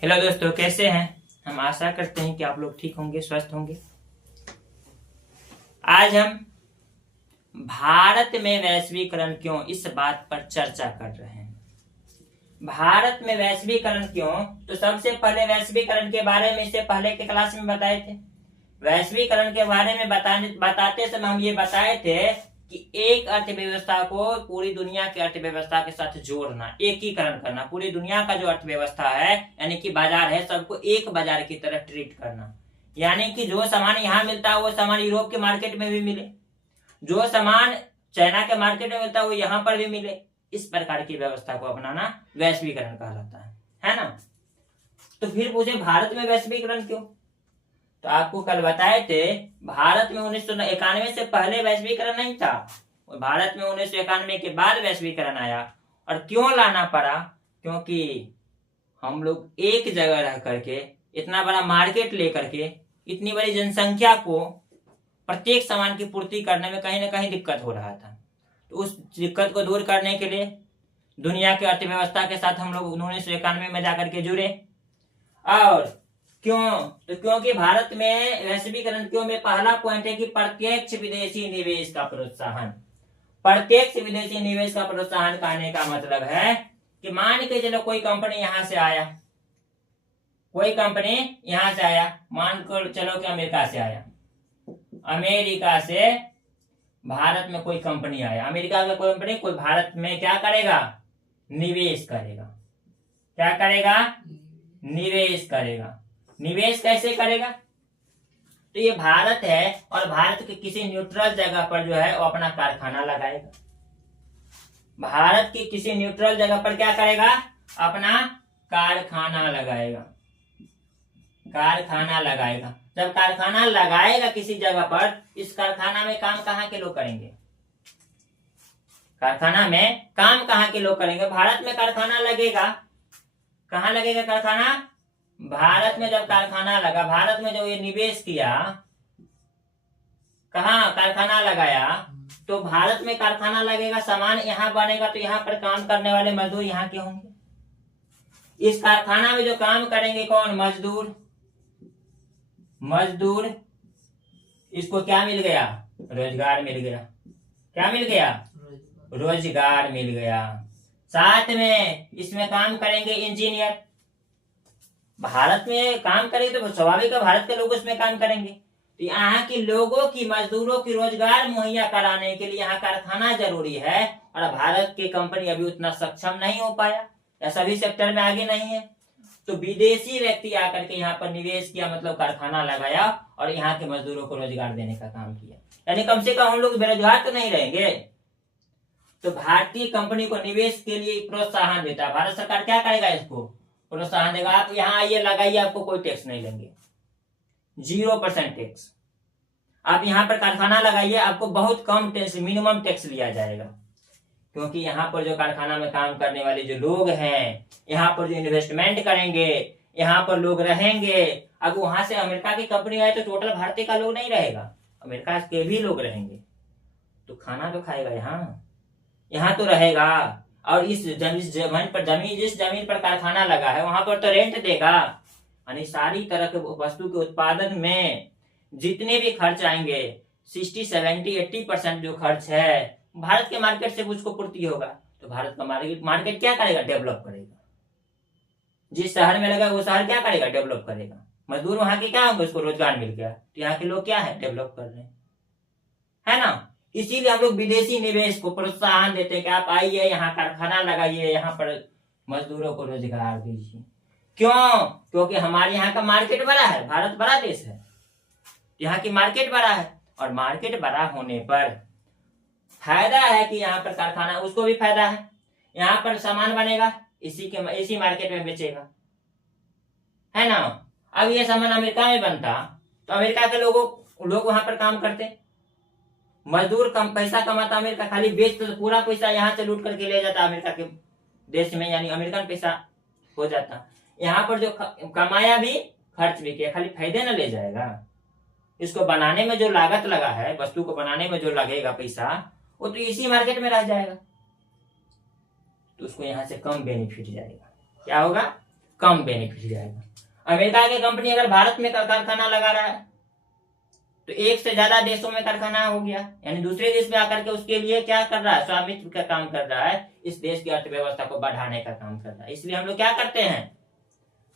Hello दोस्तों, कैसे हैं। हम आशा करते हैं कि आप लोग ठीक होंगे, स्वस्थ होंगे। आज हम भारत में वैश्वीकरण क्यों, इस बात पर चर्चा कर रहे हैं। भारत में वैश्वीकरण क्यों, तो सबसे पहले वैश्वीकरण के बारे में इससे पहले के क्लास में बताए थे। वैश्वीकरण के बारे में बताते समय हम ये बताए थे कि एक अर्थव्यवस्था को पूरी दुनिया की अर्थव्यवस्था के साथ जोड़ना, एकीकरण करना। पूरी दुनिया का जो अर्थव्यवस्था है यानी कि बाजार है, सबको एक बाजार की तरह ट्रीट करना। यानी कि जो सामान यहाँ मिलता है वो सामान यूरोप के मार्केट में भी मिले, जो सामान चाइना के मार्केट में मिलता है वो यहाँ पर भी मिले। इस प्रकार की व्यवस्था को अपनाना वैश्वीकरण कहलाता है ना। तो फिर पूछे भारत में वैश्वीकरण क्यों, तो आपको कल बताए थे भारत में 1991 से पहले वैश्वीकरण नहीं था। भारत में 1991 के बाद वैश्वीकरण आया। और क्यों लाना पड़ा, क्योंकि हम लोग एक जगह रह करके इतना बड़ा मार्केट लेकर के इतनी बड़ी जनसंख्या को प्रत्येक सामान की पूर्ति करने में कहीं ना कहीं दिक्कत हो रहा था। तो उस दिक्कत को दूर करने के लिए दुनिया की अर्थव्यवस्था के साथ हम लोग 1991 में जाकर के जुड़े। और क्यों, तो क्योंकि भारत में वैश्वीकरण क्यों में पहला पॉइंट है कि प्रत्यक्ष विदेशी निवेश का प्रोत्साहन। प्रत्यक्ष विदेशी निवेश का प्रोत्साहन करने का मतलब है कि मान के चलो कोई कंपनी यहां से आया, कोई कंपनी यहां से आया, मान कर चलो कि अमेरिका से आया। अमेरिका से भारत में कोई कंपनी आया, अमेरिका का कोई कंपनी कोई भारत में क्या करेगा, निवेश करेगा। क्या करेगा, निवेश करेगा। निवेश कैसे करेगा, तो ये भारत है और भारत के किसी न्यूट्रल जगह पर जो है वो अपना कारखाना लगाएगा। भारत की किसी न्यूट्रल जगह पर क्या करेगा, अपना कारखाना लगाएगा। कारखाना लगाएगा। जब कारखाना लगाएगा किसी जगह पर, इस कारखाना में काम कहाँ के लोग करेंगे, कारखाना में काम कहाँ के लोग करेंगे। भारत में कारखाना लगेगा, कहाँ लगेगा कारखाना, भारत में। जब कारखाना लगा, भारत में जब ये निवेश किया, कहाँ कारखाना लगाया, तो भारत में कारखाना लगेगा, सामान यहाँ बनेगा, तो यहाँ पर काम करने वाले मजदूर यहाँ के होंगे। इस कारखाना में जो काम करेंगे कौन, मजदूर। मजदूर, इसको क्या मिल गया, रोजगार मिल गया। क्या मिल गया, रोजगार मिल गया। साथ में इसमें काम करेंगे इंजीनियर। भारत में काम करेंगे तो स्वाभाविक है भारत के लोग उसमें काम करेंगे। तो यहाँ के लोगों की, मजदूरों की रोजगार मुहैया कराने के लिए यहाँ कारखाना जरूरी है। और भारत की कंपनी अभी उतना सक्षम नहीं हो पाया या सभी सेक्टर में आगे नहीं है। तो विदेशी व्यक्ति आकर के यहाँ पर निवेश किया, मतलब कारखाना लगाया और यहाँ के मजदूरों को रोजगार देने का काम किया। यानी कम से कम हम लोग बेरोजगार तो नहीं रहेंगे। तो भारतीय कंपनी को निवेश के लिए प्रोत्साहन देता है। भारत सरकार क्या करेगा, इसको प्रोत्साहन देगा। आप यहाँ आइए, लगाइए, आपको कोई टैक्स नहीं लेंगे, 0% टैक्स। आप यहाँ पर कारखाना लगाइए, आपको बहुत कम टैक्स, मिनिमम टैक्स लिया जाएगा। क्योंकि यहाँ पर जो कारखाना में काम करने वाले जो लोग हैं, यहाँ पर जो इन्वेस्टमेंट करेंगे, यहाँ पर लोग रहेंगे। अब वहां से अमेरिका की कंपनी आए तो टोटल भारतीय का लोग नहीं रहेगा, अमेरिका के भी लोग रहेंगे। तो खाना तो खाएगा यहाँ तो रहेगा। और इस जिस जमीन पर कारखाना लगा है वहां पर तो रेंट देगा। यानी सारी तरह के वस्तु के उत्पादन में जितने भी खर्च आएंगे, 60, 70, 80% जो खर्च है भारत के मार्केट से उसको पूर्ति होगा। तो भारत का मार्केट क्या करेगा, डेवलप करेगा। जिस शहर में लगा वो शहर क्या करेगा, डेवलप करेगा। मजदूर वहां के क्या होंगे, उसको रोजगार मिल गया, तो यहाँ के लोग क्या है, डेवलप कर रहे हैं, है ना। इसीलिए हम लोग विदेशी निवेश को प्रोत्साहन देते हैं कि आप आइए, यहाँ कारखाना लगाइए, यहाँ पर मजदूरों को रोजगार दीजिए। क्यों, क्योंकि हमारे यहाँ का मार्केट बड़ा है, भारत बड़ा देश है, यहाँ की मार्केट बड़ा है। और मार्केट बड़ा होने पर फायदा है कि यहाँ पर कारखाना, उसको भी फायदा है, यहाँ पर सामान बनेगा, इसी मार्केट में बेचेगा, है ना। अब ये सामान अमेरिका में बनता तो अमेरिका के लोग वहां पर काम करते, मजदूर कम पैसा कमाता, अमेरिका खाली बेचता तो पूरा पैसा यहाँ से लूट करके ले जाता अमेरिका के देश में, यानी अमेरिकन पैसा हो जाता। यहाँ पर जो कमाया भी, खर्च भी किया, खाली फायदे न ले जाएगा। इसको बनाने में जो लागत लगा है, वस्तु को बनाने में जो लगेगा पैसा, वो तो इसी मार्केट में रह जाएगा। तो उसको यहाँ से कम बेनिफिट जाएगा। क्या होगा, कम बेनिफिट जाएगा। अमेरिका की कंपनी अगर भारत में कारखाना लगा रहा है तो एक से ज्यादा देशों में कारखाना हो गया, यानी दूसरे देश में आकर के उसके लिए क्या कर रहा है, स्वामित्व का काम कर रहा है, इस देश की अर्थव्यवस्था को बढ़ाने का काम कर रहा है। इसलिए हम लोग क्या करते हैं,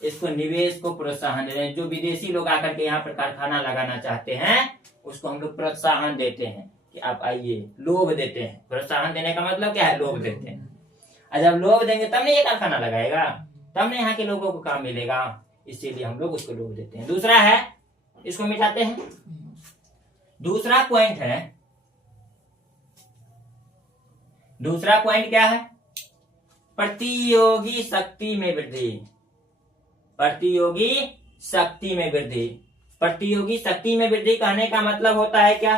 इसको निवेश को प्रोत्साहन दे रहे हैं। जो विदेशी लोग आकर के यहाँ पर कारखाना लगाना चाहते हैं उसको हम लोग प्रोत्साहन देते हैं कि आप आइए, लोभ देते हैं। प्रोत्साहन देने का मतलब क्या है, लोभ देते हैं। और जब लोभ देंगे तब नहीं ये कारखाना लगाएगा, तब नहीं यहाँ के लोगों को काम मिलेगा, इसीलिए हम लोग उसको लोभ देते हैं। दूसरा है, इसको मिटाते हैं। दूसरा पॉइंट क्या है, प्रतियोगी शक्ति में वृद्धि। प्रतियोगी शक्ति में वृद्धि। प्रतियोगी शक्ति में वृद्धि कहने का मतलब होता है क्या,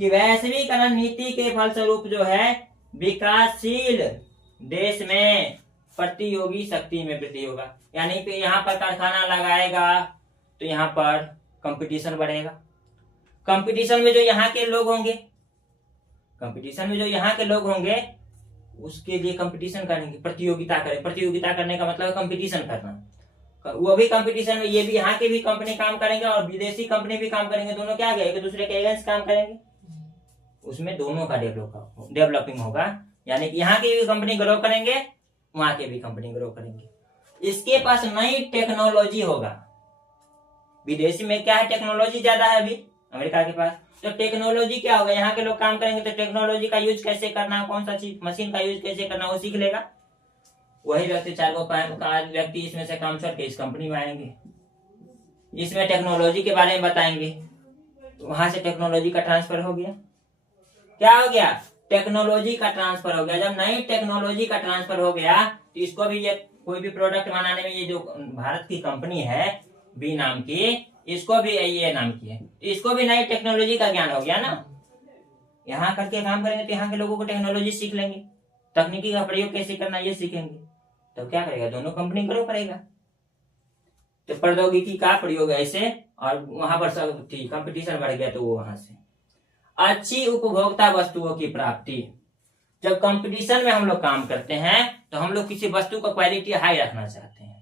कि वैश्वीकरण नीति के फलस्वरूप जो है विकासशील देश में प्रतियोगी शक्ति में वृद्धि होगा। यानी कि यहाँ पर कारखाना लगाएगा तो यहाँ पर कंपटीशन बढ़ेगा। कंपटीशन में जो यहाँ के लोग होंगे उसके लिए कंपटीशन करेंगे, प्रतियोगिता करें। प्रतियोगिता करने का मतलब कंपटीशन करना। वो भी कंपटीशन में ये भी यहाँ के भी कंपनी काम करेंगे और विदेशी कंपनी भी काम करेंगे, दोनों क्या गए एक दूसरे के अगेंस्ट काम करेंगे, उसमें दोनों का डेवलपिंग होगा। यानी कि यहाँ की भी कंपनी ग्रो करेंगे, वहां के भी कंपनी ग्रो करेंगे। इसके पास नई टेक्नोलॉजी होगा। विदेशी में क्या है, टेक्नोलॉजी ज्यादा है अभी अमेरिका के पास, तो टेक्नोलॉजी क्या होगा, यहाँ के लोग काम करेंगे तो टेक्नोलॉजी का यूज कैसे करना, कौन सा चीज मशीन का यूज कैसे करना वो सीख लेगा। वही व्यक्ति 4 व्यक्ति इसमें से काम छोड़ के इस कंपनी में आएंगे, इसमें टेक्नोलॉजी के बारे में बताएंगे, तो वहां से टेक्नोलॉजी का ट्रांसफर हो गया। क्या हो गया, टेक्नोलॉजी का ट्रांसफर हो गया। जब नई टेक्नोलॉजी का ट्रांसफर हो गया तो इसको भी ये कोई भी प्रोडक्ट बनाने में, ये जो भारत की कंपनी है बी नाम की, इसको भी ये नाम की है, इसको भी नई टेक्नोलॉजी का ज्ञान हो गया ना। यहाँ करके काम करेंगे तो यहाँ के लोगों को टेक्नोलॉजी सीख लेंगे, तकनीकी का प्रयोग कैसे करना ये सीखेंगे, तो क्या करेगा, दोनों कंपनी ग्रो करेगा। तो प्रौद्योगिकी का प्रयोग ऐसे, और वहां पर सब कंपटीशन बढ़ गया तो वो वहां से। अच्छी उपभोक्ता वस्तुओं की प्राप्ति। जब कंपटीशन में हम लोग काम करते हैं तो हम लोग किसी वस्तु का क्वालिटी हाई रखना चाहते हैं।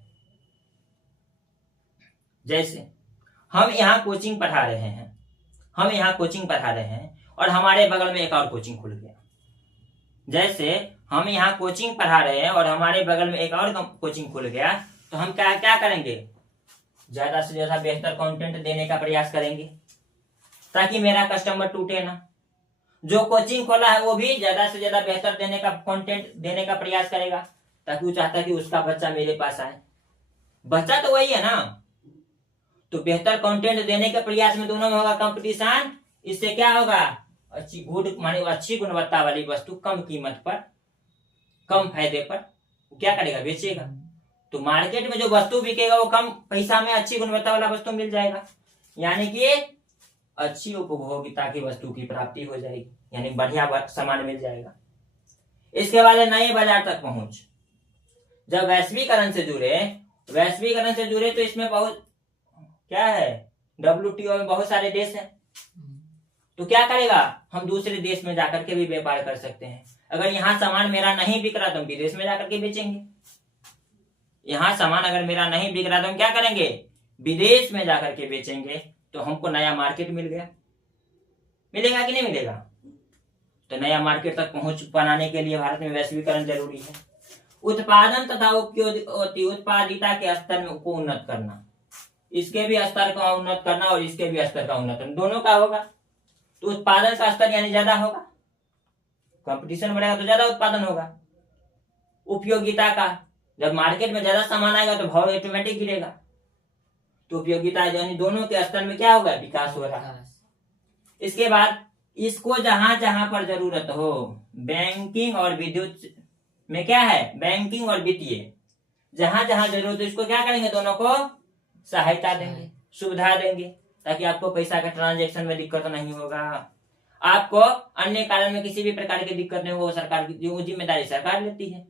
जैसे हम यहाँ कोचिंग पढ़ा रहे हैं और हमारे बगल में एक और कोचिंग खुल गया। जैसे हम यहाँ कोचिंग पढ़ा रहे हैं और हमारे बगल में एक और कोचिंग खुल गया, तो हम क्या करेंगे, ज्यादा से ज्यादा बेहतर कंटेंट देने का प्रयास करेंगे ताकि मेरा कस्टमर टूटे ना। जो कोचिंग खोला है वो भी ज्यादा से ज्यादा बेहतर देने का कंटेंट देने का प्रयास करेगा ताकि वो चाहता है कि उसका बच्चा मेरे पास आए। बच्चा तो वही है ना, तो बेहतर कंटेंट देने के प्रयास में दोनों में होगा कंपटीशन। इससे क्या होगा, अच्छी गुणवत्ता वाली वस्तु कम कीमत पर, कम फायदे पर क्या करेगा, बेचेगा। तो मार्केट में जो वस्तु बिकेगा वो कम पैसा में अच्छी गुणवत्ता वाला वस्तु मिल जाएगा, यानी कि अच्छी उपभोक्ता की वस्तु की प्राप्ति हो जाएगी, यानी बढ़िया सामान मिल जाएगा। इसके बाद नए बाजार तक पहुंच। जब वैश्वीकरण से जुड़े तो इसमें बहुत क्या है, WTO में बहुत सारे देश हैं, तो क्या करेगा, हम दूसरे देश में जाकर के भी व्यापार कर सकते हैं। अगर यहाँ सामान मेरा नहीं बिक रहा तो हम विदेश में जाकर के बेचेंगे। यहाँ सामान अगर मेरा नहीं बिक रहा तो हम क्या करेंगे, विदेश में जाकर के बेचेंगे, तो हमको नया मार्केट मिलेगा कि नहीं मिलेगा। तो नया मार्केट तक पहुंच बनाने के लिए भारत में वैश्वीकरण जरूरी है। उत्पादन तथा उत्पादिता के स्तर को उन्नत करना, इसके भी स्तर का उन्नत करना और इसके भी स्तर का उन्नत करना, दोनों का होगा। तो उत्पादन का स्तर यानी ज्यादा होगा, कंपटीशन बढ़ेगा तो ज्यादा उत्पादन होगा। उपयोगिता का, जब मार्केट में ज्यादा सामान आएगा तो भाव ऑटोमेटिक गिरेगा, तो उपयोगिता यानी दोनों के स्तर में क्या होगा, विकास हो रहा है। इसके बाद इसको जहां जहां पर जरूरत हो, बैंकिंग और विद्युत में क्या है, बैंकिंग और वित्तीय, जहां जहां जरूरत हो इसको क्या करेंगे, दोनों को सहायता देंगे, सुविधा देंगे, ताकि आपको पैसा का ट्रांजैक्शन में दिक्कत नहीं होगा, आपको अन्य कारण में किसी भी प्रकार की दिक्कत नहीं होगा, सरकार की जो जिम्मेदारी सरकार लेती है।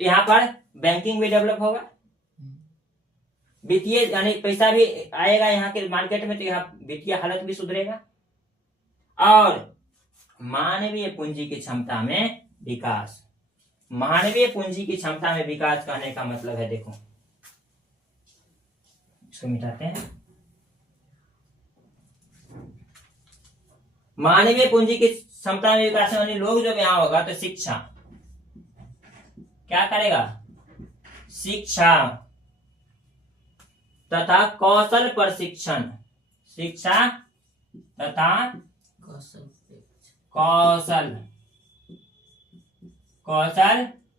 तो यहाँ पर बैंकिंग भी डेवलप होगा, वित्तीय यानी पैसा भी आएगा यहाँ के मार्केट में, तो यहाँ वित्तीय हालत भी सुधरेगा, और मानवीय पूंजी की क्षमता में विकास। मानवीय पूंजी की क्षमता में विकास कहने का मतलब है, देखो इसको मिटाते हैं। मानवीय पूंजी की क्षमता में विकास यानी लोग जब यहाँ होगा तो शिक्षा क्या करेगा, शिक्षा तथा कौशल प्रशिक्षण, शिक्षा तथा कौशल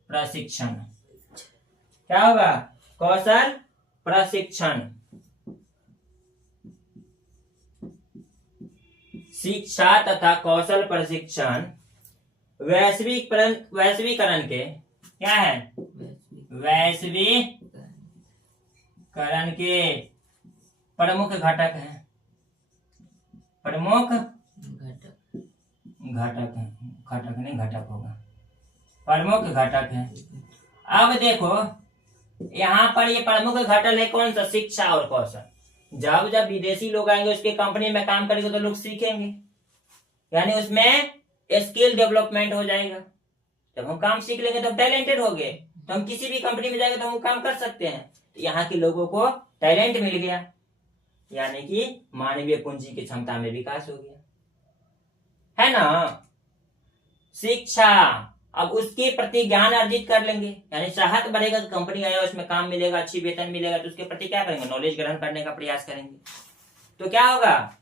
प्रशिक्षण, क्या होगा, कौशल प्रशिक्षण, शिक्षा तथा कौशल प्रशिक्षण वैश्वीकरण के क्या है, वैश्वीकरण के प्रमुख घटक है, प्रमुख घटक है, घटक नहीं घटक होगा, प्रमुख घटक है। अब देखो यहाँ पर ये प्रमुख घटक है कौन सा, शिक्षा और कौशल। जब जब विदेशी लोग आएंगे उसके कंपनी में काम करेंगे तो लोग सीखेंगे, यानी उसमें स्किल डेवलपमेंट हो जाएगा। जब हम काम सीख लेंगे तो टैलेंटेड हो गए, तो हम किसी भी कंपनी में जाएंगे तो हम काम कर सकते हैं। तो यहाँ के लोगों को टैलेंट मिल गया, यानी कि मानवीय पूंजी की क्षमता में विकास हो गया, है ना। शिक्षा, अब उसके प्रति ज्ञान अर्जित कर लेंगे, यानी चाहत बढ़ेगा, कंपनी आया उसमें काम मिलेगा, अच्छी वेतन मिलेगा, तो उसके प्रति क्या करेंगे, नॉलेज ग्रहण करने का प्रयास करेंगे। तो क्या होगा,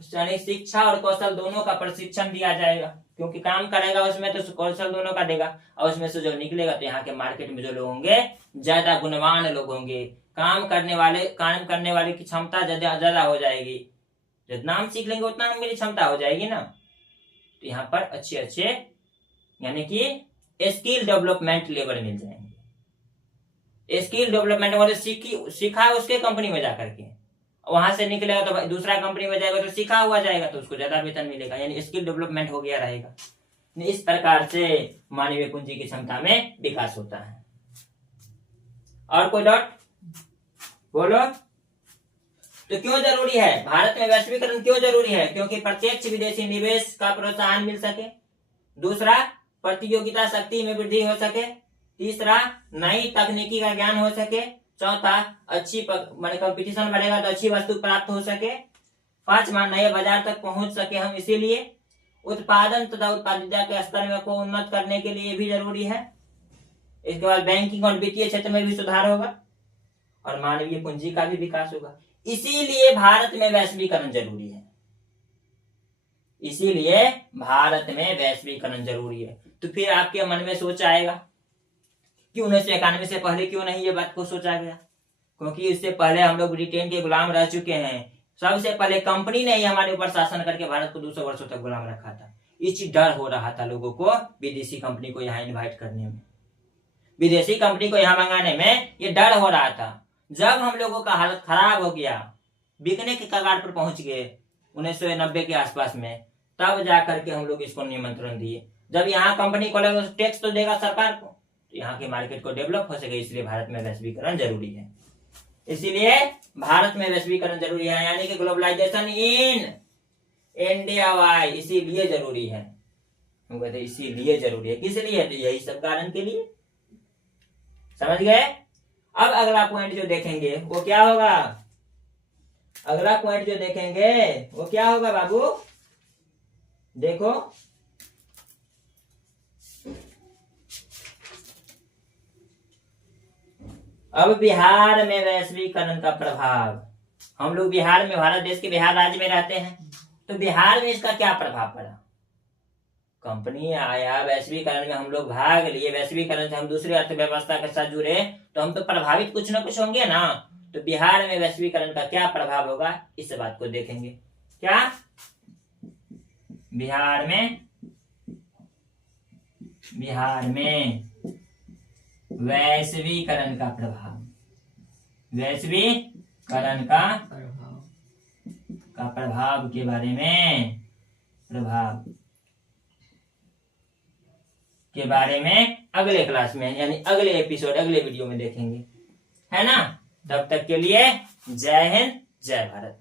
यानी शिक्षा और कौशल दोनों का प्रशिक्षण दिया जाएगा, क्योंकि काम करेगा उसमें तो कौशल दोनों का देगा, और उसमें से जो निकलेगा तो यहाँ के मार्केट में जो लोग होंगे ज्यादा गुणवान लोग होंगे, काम करने वाले की क्षमता ज्यादा हो जाएगी। जितना हम सीख लेंगे उतना मेरी क्षमता हो जाएगी ना। तो यहाँ पर अच्छे यानी कि स्किल डेवलपमेंट लेबर मिल जाएंगे। स्किल डेवलपमेंट वाले सीखा उसके कंपनी में जाकर के, वहां से निकलेगा तो दूसरा कंपनी में जाएगा तो सीखा हुआ जाएगा, तो उसको ज्यादा वेतन मिलेगा, यानी स्किल डेवलपमेंट हो गया रहेगा। इस प्रकार से मानवीय पूंजी की क्षमता में विकास होता है। और कोई डॉट बोलो। तो क्यों जरूरी है, भारत में वैश्वीकरण क्यों जरूरी है, क्योंकि प्रत्यक्ष विदेशी निवेश का प्रोत्साहन मिल सके, दूसरा प्रतियोगिता शक्ति में वृद्धि हो सके, तीसरा नई तकनीकी का ज्ञान हो सके, चौथा अच्छी कंपटीशन बढ़ेगा तो अच्छी वस्तु प्राप्त हो सके, पांचवा नए बाजार तक पहुंच सके हम, इसीलिए उत्पादन तथा उत्पादकता के स्तर को उन्नत करने के लिए भी जरूरी है। इसके बाद बैंकिंग और वित्तीय क्षेत्र में भी सुधार होगा और मानवीय पूंजी का भी विकास होगा। इसीलिए भारत में वैश्वीकरण जरूरी है, इसीलिए भारत में वैश्वीकरण जरूरी है। तो फिर आपके मन में सोच आएगा कि 1991 से पहले क्यों नहीं ये बात को सोचा गया, क्योंकि इससे पहले हम लोग ब्रिटेन के गुलाम रह चुके हैं। सबसे पहले कंपनी ने ही हमारे ऊपर शासन करके भारत को 200 वर्षों तक गुलाम रखा था। इस डर हो रहा था लोगों को विदेशी कंपनी को यहाँ इन्वाइट करने में, विदेशी कंपनी को यहाँ मंगाने में ये डर हो रहा था। जब हम लोगों का हालत खराब हो गया, बिकने के कगार पर पहुंच गए 1990 के आसपास में, तब जाकर के हम लोग इसको निमंत्रण दिए। जब यहाँ कंपनी खोलेगा तो टैक्स तो देगा सरकार को, तो यहाँ के मार्केट को डेवलप हो सके, इसलिए भारत में वैश्वीकरण जरूरी है। इसीलिए भारत में वैश्वीकरण जरूरी है, यानी कि ग्लोबलाइजेशन इन इंडिया वाई, इसीलिए जरूरी है। हम कहते इसीलिए जरूरी है, किस लिए, तो यही सब कारण के लिए। समझ गए। अब अगला पॉइंट जो देखेंगे वो क्या होगा, अगला पॉइंट जो देखेंगे वो क्या होगा बाबू, देखो अब बिहार में वैश्वीकरण का प्रभाव। हम लोग बिहार में, भारत देश के बिहार राज्य में रहते हैं, तो बिहार में इसका क्या प्रभाव पड़ा। कंपनी आया, वैश्वीकरण में हम लोग भाग लिए, वैश्वीकरण से हम दूसरी अर्थव्यवस्था के साथ जुड़े, तो हम तो प्रभावित कुछ ना कुछ होंगे ना। तो बिहार में वैश्वीकरण का क्या प्रभाव होगा, इस बात को देखेंगे। क्या बिहार में वैश्वीकरण का प्रभाव, वैश्वीकरण का प्रभाव के बारे में, प्रभाव के बारे में अगले क्लास में, यानी अगले एपिसोड, अगले वीडियो में देखेंगे, है ना। तब तक के लिए जय हिंद, जय भारत।